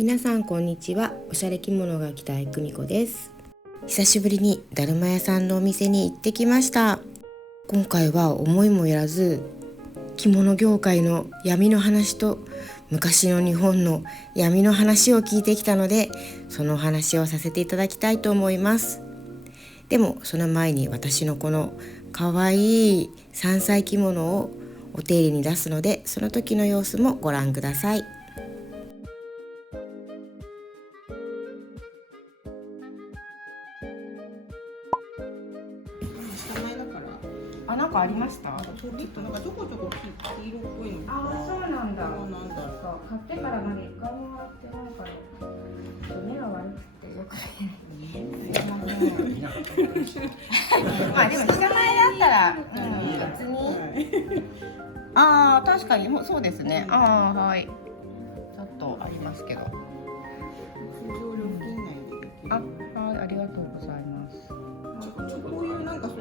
皆さんこんにちは。おしゃれ着物が着たい久美子です。久しぶりにだるま屋さんのお店に行ってきました。今回は思いもよらず着物業界の闇の話と昔の日本の闇の話を聞いてきたので、そのお話をさせていただきたいと思います。でもその前に私のこのかわいい山菜着物をお手入れに出すので、その時の様子もご覧ください。なんかありました？ちょっとなんかちょこちょこ黄色っぽいの。そうなんだ。なんだろ買ってからまで一回もらってないから、目が悪くてよく見えない。まあでも人前だったら、別に。確かにそうですね。はい。ちょっとありますけど。通常料金内でできる。はい、ありがとうございます。こういうなんかそう。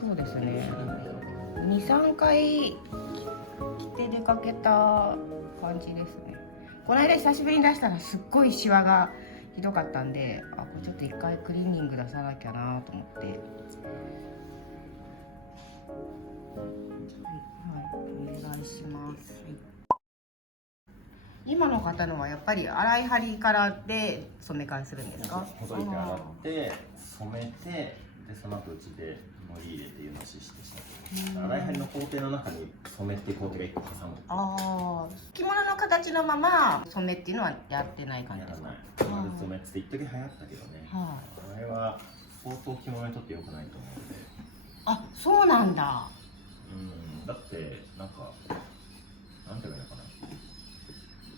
そうですね。2、3回着て出かけた感じですね。この間久しぶりに出したらすっごいシワがひどかったんで、これちょっと一回クリーニング出さなきゃなと思って。はい、お願いします。今の方のはやっぱり洗い張りからで染め替えするんですか？ほどいて洗って染めて、でその後うちでのり入れて湯のししてした。洗い張りの工程の中に染めっていう工程が一個挟む。着物の形のまま染めっていうのはやってない感じですか？丸染めって一時流行ったけどね。あれは相当着物にとって良くないと思うんで。そうなんだ。だってなんかなんていうのかな。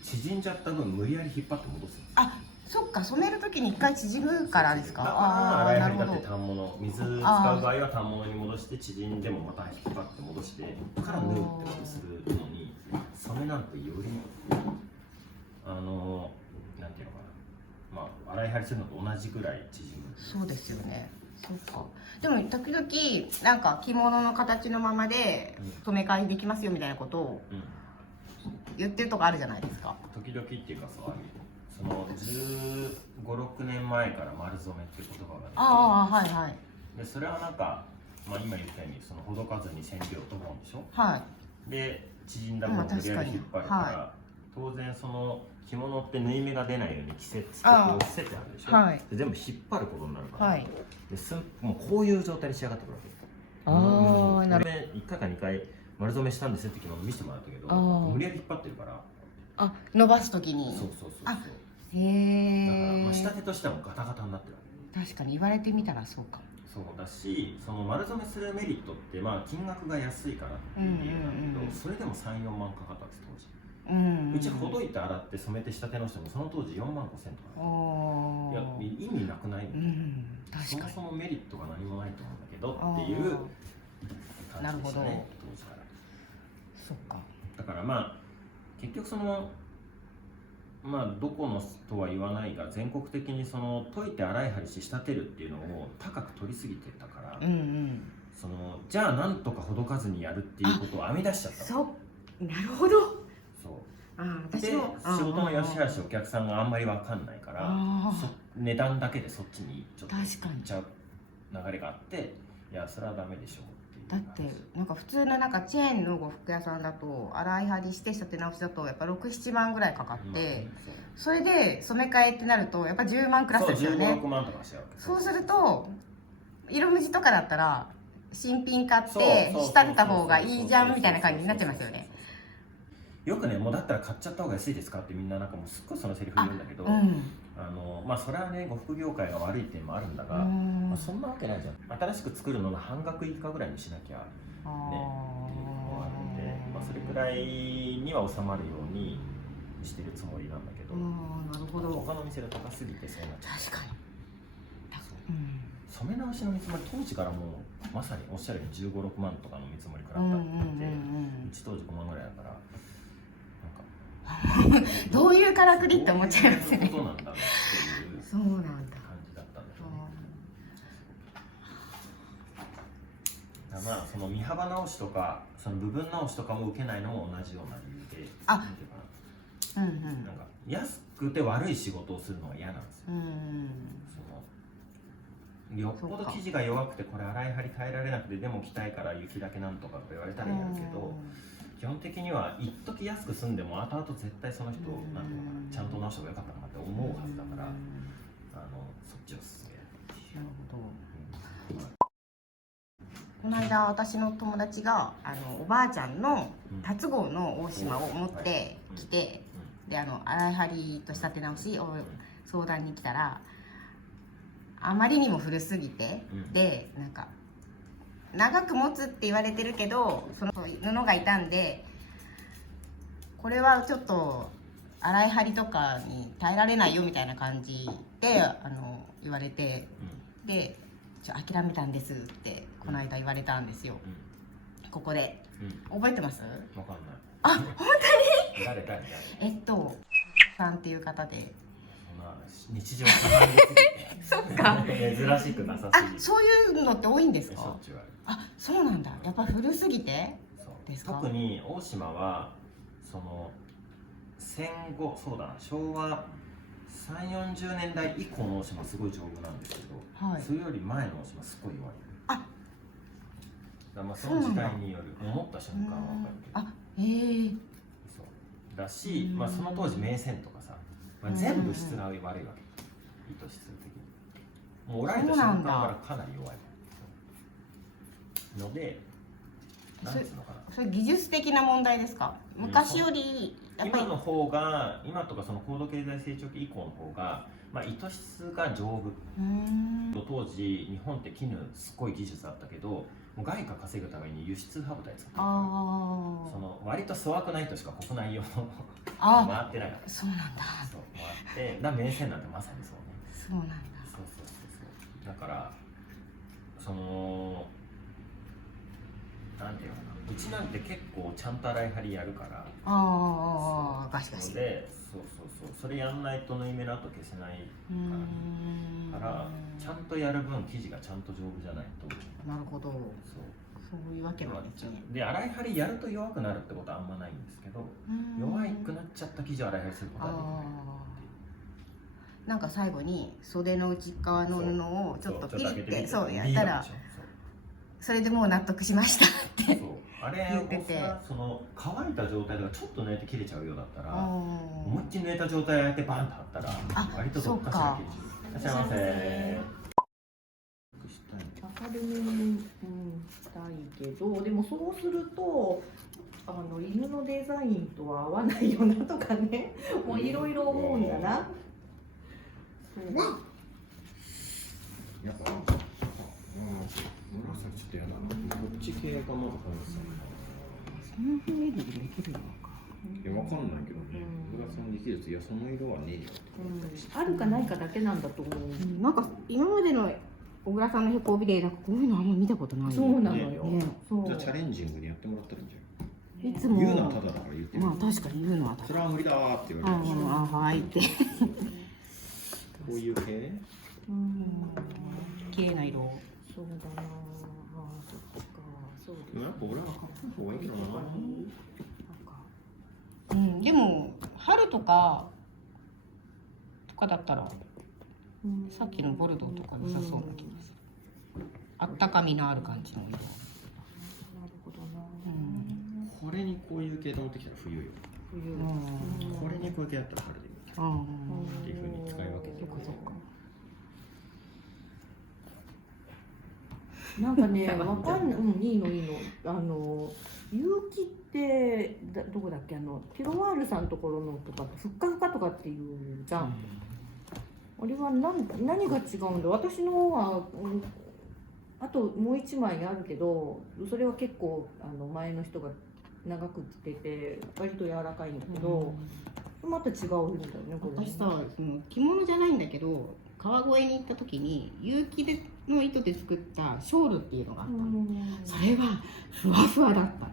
縮んじゃった分無理やり引っ張って戻すんです。そっか、染めるときに一回縮むからですか？洗い張りだって反物、水使う場合は反物に戻して縮んでもまた引っ張って戻してから縫うってことするのに、染めなんてよりなんていうのかな、洗い張りするのと同じぐらい縮む。そうですよね。そっか。でも時々なんか着物の形のままで染め替えできますよみたいなことを言ってるとこあるじゃないですか。時々っていうか、その15、6年前から丸染めっていう言葉が出て、はいはい。でそれはなんか、今言ったようにそのほどかずに染料と思うんでしょ。はい。で縮んだ分を無理やり引っ張るから、当然その着物って縫い目が出ないように着せつけてこう伏せてあるでしょ。で全部引っ張ることになるから、もうこういう状態に仕上がってくるわけ。なるほど。1回か2回丸染めしたんですよって着物見せてもらったけど、無理やり引っ張ってるから、伸ばすときに。そう。へえ。だから仕立てとしてはガタガタになってるわけ。確かに言われてみたらそうかも。そうだし、その丸染めするメリットって金額が安いからっていう理由なんだけど、それでも3、4万かかったんです当時。うちほどいて洗って染めて仕立ての人もその当時4万5千とか。いや意味なくないみたいな。そもそもメリットが何もないと思うんだけどっていう感じでしたね、当時から。そっか。だから結局どこのとは言わないが全国的に溶いて洗い張りして仕立てるっていうのを高く取りすぎてたから、じゃあなんとかほどかずにやるっていうことを編み出しちゃったの。なるほど。で仕事の良し悪しお客さんがあんまり分かんないから、値段だけでそっちにちょっといっちゃう流れがあって、いやそれはダメでしょう。だってなんか普通のなんかチェーンの呉服屋さんだと洗い張りして仕立て直しだとやっぱ6、7万ぐらいかかって、それで染め替えってなるとやっぱ10万クラスですよね。15、6万とかしちゃう。そうすると色無地とかだったら新品買って仕立てた方がいいじゃんみたいな感じになっちゃいますよね。よくね、もうだったら買っちゃった方が安いですかってみんななんかもうすっごいそのセリフ言うんだけど、それはね呉服業界が悪い点もあるんだが、そんなわけないじゃん。新しく作るのの半額以下ぐらいにしなきゃねっていうのもあるんで、それくらいには収まるようにしてるつもりなんだけど、なるほど。他の店が高すぎてそうなっちゃう。確かに。染め直しの見積もり当時からもうまさにおっしゃるように15、6万とかの見積もりからだったんで、うち当時5万ぐらいだから。どういうからくりって思っちゃいますね。そうなんだろうっていうそうなんだ感じだったんだよね。まあその身幅直しとかその部分直しとかも受けないのも同じような理由で、あ、なんていうかな、なんか安くて悪い仕事をするのが嫌なんですよ。そのよっぽど生地が弱くてこれ洗い張り耐えられなくてでも着たいから雪だけなんとかとか言われたらやるけど、基本的には一時安く済んでも後々絶対その人をなんていうのかな、ちゃんと直した方がよかったかなって思うはずだから、そっちを勧める。なるほど。この間私の友達がおばあちゃんの達郷の大島を持ってきて、で洗い張りと仕立て直しを相談に来たら、あまりにも古すぎて、でなんか長く持つって言われてるけどその布が傷んで、これはちょっと洗い張りとかに耐えられないよみたいな感じで言われて、で諦めたんですってこの間言われたんですよ、ここで、覚えてます？わかんない。あ、本当に？誰さんっていう方で、そんな日常茶飯事すぎてそっか珍しくなさすぎる。そういうのって多いんですか？しょっちゅうある。あ、そうなんだ。やっぱ古すぎてですか？特に大島はその戦後、そうだな、昭和3、40年代以降の大島すごい丈夫なんですけど、はい、それより前の大島すごい弱い。あ、だまあその時代による思った瞬間は分かるけど。あ、そうだし、まあその当時銘線とかさ、まあ、全部質が悪いわけ。糸質的に。もう折られた瞬間からかなり弱いので、なんつうのかな。それ技術的な問題ですか？昔より今の方が、今とかその高度経済成長期以降の方が、まあ、糸質が丈夫。当時日本って絹すごい技術あったけど、もう外貨稼ぐために輸出ハブタイ使ってた。その割と粗悪な糸しか国内用の回ってなかった。そうなんだ。そう回って、銘線なんてまさにそうね。そうなんだ。そうだからそのなんていうのかな、うちなんて結構ちゃんと洗い張りやるから、ガシガシで、それやんないと縫い目の跡消せないからちゃんとやる分生地がちゃんと丈夫じゃないと。なるほど。そういうわけなんですね。で、洗い張りやると弱くなるってことはあんまないんですけど、弱くなっちゃった生地を洗い張りすることはできない。なんか最後に袖の内側の布をちょっとピリってそうやったら、それでもう納得しましたってあれをさ、その乾いた状態とかちょっと縫えて切れちゃうようだったら、思いっきり縫えた状態やってバンと貼ったら割とどっかしら切れちゃう。いらっしゃいませ。明るめにしたいけど、でもそうすると犬のデザインとは合わないよなとかね、もういろいろ思うんだな。やっぱ紫ちょっとやだな。こっち系がまだ可能性。その雰囲気でできるのか。いや、わかんないけどね。小倉さんできると、いや、その色はねえよって。あるかないかだけなんだと思う。なんか今までの小倉さんのヘコ帯でなんかこういうのあんま見たことない。そうなのよ。じゃあチャレンジングでやってもらったらいいんじゃん。いつも言うのはただだから言ってみる。まあ確かに言うのはただ。それは無理だーって言われる。はいって。こういう系？綺麗な色。そうだな。そっか。そうです。やっぱ俺は買った方がいいけどな。でも春とかだったら、さっきのボルドーとか良さそうな気がする。あったかみのある感じの色。なるほどな。これにこういう系で持ってきたら冬よ。これにこういう系だったら春でいい。っていう風に使い分けて。なんかね、わかんない。いいの。有機ってどこだっけ、ティロワールさんのところのとかふっかふかとかっていうじゃん。あれは何が違うんだ。私の方は、あともう一枚あるけど、それは結構前の人が長く着てて割と柔らかいんだけど、また違うんだよね。これね。私さ、その着物じゃないんだけど、川越に行った時に有機の糸で作ったショールっていうのがあったの。それはふわふわだった。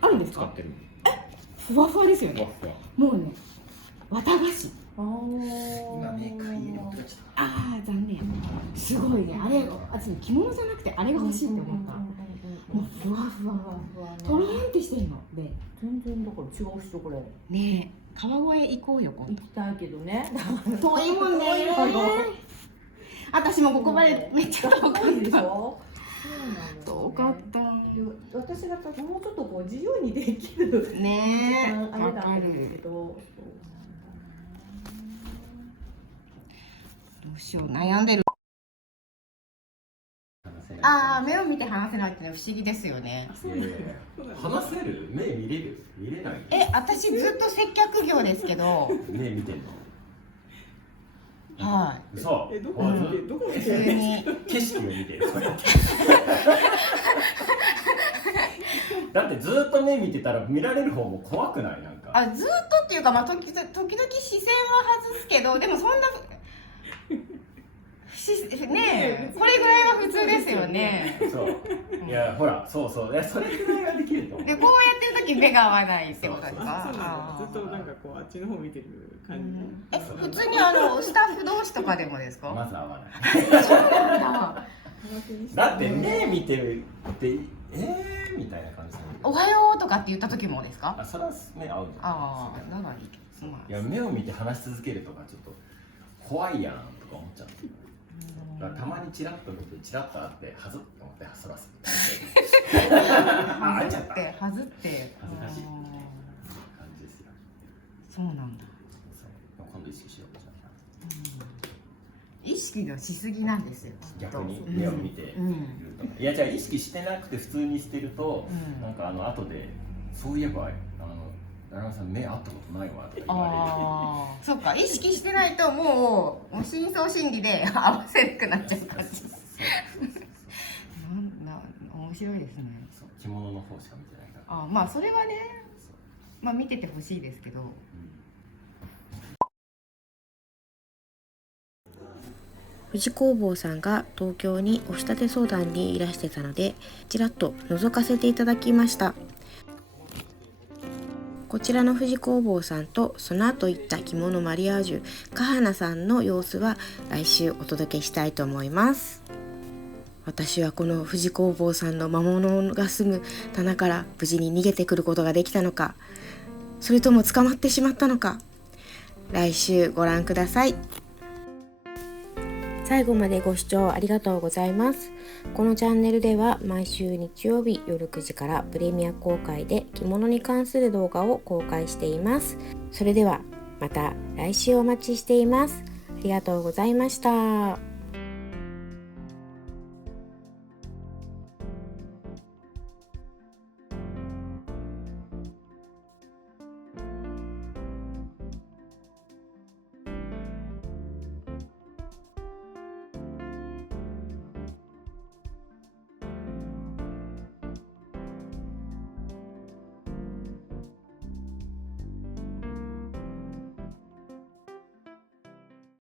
あるんですか？使ってる。ふわふわですよね。もうね、綿菓子。今ね、買い入れ持ってきた。残念。すすごいね。あれ私着物じゃなくてあれが欲しいって思った。もうふわふわとろーんってしてんので、全然だから違う人これねえ、川越行こうよ今行きたいけどね。度。遠いもんね。私もここまでめっちゃ遠かった。遠いでしょ。遠かったで私がもうちょっとこう自由にできるねえ。あれだったんですけど、どうしよう、悩んでる。ああ、目を見て話せないってね、不思議ですよね。話せる？目見れる？見れない？私ずっと接客業ですけど。目見てんの？はい。嘘。どこ見て？どこ見普通て？に。景色を見てる。だってずっと目見てたら見られる方も怖くない？なんか。ずっとっていうか、まあ時々視線は外すけど、でもそんなねえ、これぐらいは普通ですよね。そう。いやほら、そうそう。いやそれぐらいはできると思う。でこうやってる時目が合わないってことですそうなんだ。か？ずっとなんかこうあっちの方見てる感じ。普通にスタッフ同士とかでもですか？まず合わない。そうなんだ。だって目見てるってみたいな感じ。おはようとかって言った時もですか？それは目合うじゃん。ああ、だからいいけど。まあいや目を見て話し続けるとかちょっと怖いやんとか思っちゃう。だからたまにチラッと見てチラッと会ってはずって思ってそらす。あ、会っちゃった。はずって恥ずかしい感じですよ。そうなんだ。そう今度意識しようとした。意識がしすぎなんですよ。逆に目を見ているとか。いやじゃあ意識してなくて普通にしてると、なんか後でそういえばだるまさん目合ったことないわって言われる。そっか、意識してないともう深層心理で合わせなくなっちゃう感じ。面白いですね。着物の方しか見てないから。まあそれはね、まあ見ててほしいですけど。富士工房さんが東京にお仕立て相談にいらしてたので、ちらっと覗かせていただきました。こちらの富士工房さんとその後行った着物マリアージュカハナさんの様子は来週お届けしたいと思います。私はこの富士工房さんの魔物が住む棚から無事に逃げてくることができたのか、それとも捕まってしまったのか、来週ご覧ください。最後までご視聴ありがとうございます。このチャンネルでは毎週日曜日夜9時からプレミア公開で着物に関する動画を公開しています。それではまた来週お待ちしています。ありがとうございました。